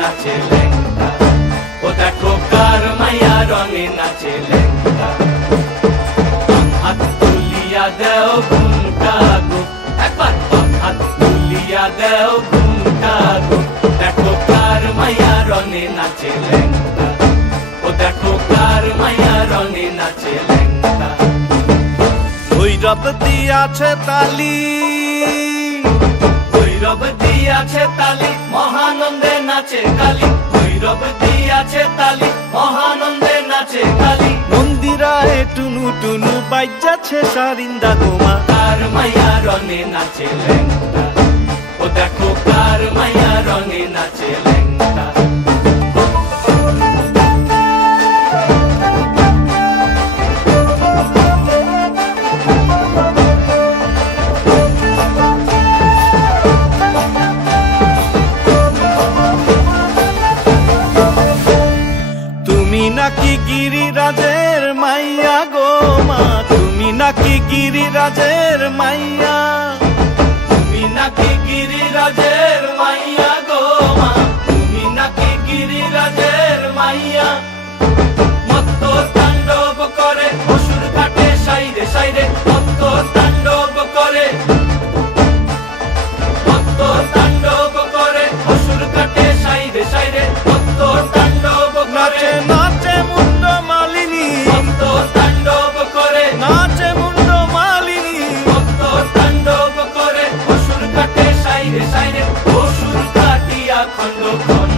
নাচে লেঙ্গা, ও দেখো কার মাইয়া রঙে নাচে লেঙ্গা। হাত তুলিয়া দেও ঘুমটা গো, একবার হাত তুলিয়া দেও ঘুমটা গো, দেখো কার মাইয়া রঙে নাচে লেঙ্গা, ও দেখো কার মাইয়া রঙে নাচে লেঙ্গা। ভৈরব দিয়াছে তালি, ভৈরব দিয়াছে তালি, মহানন্দে নাচে কালী। ভৈরব দিয়াছে তালি, মহানন্দে নাচে কালী। মন্দিরায় টুনু টুনু বাজ্যাছে সারিন্দা গোমা। কার মাইয়া রঙে নাচে লেঙ্গা, ও দেখো কার মাইয়া রঙে নাচে লেঙ্গা। তুমি নাকি গিরিরাজের মাইয়া গো মা, তুমি নাকি গিরিরাজের মাইয়া, তুমি নাকি গিরিরাজের মাইয়া গো মা, তুমি নাকি গিরিরাজের মাইয়া। মত্ত তাণ্ডব করে অসুর ঘাটে সাইরে সাইরে, মত্ত তাণ্ডব করে, মত্ত তাণ্ডব করে অসুর ঘাটে সাইরে সাইরে, মত্ত তাণ্ডব করে। নাচে মুন্ড মালিনী, মত্ত তাণ্ডব করে, নাচে মুন্ড মালিনী, মত্ত তাণ্ডব করে অসুর ঘাটে সাইরে সাইরে, অসুর কাটিয়া খন্ড খন্ড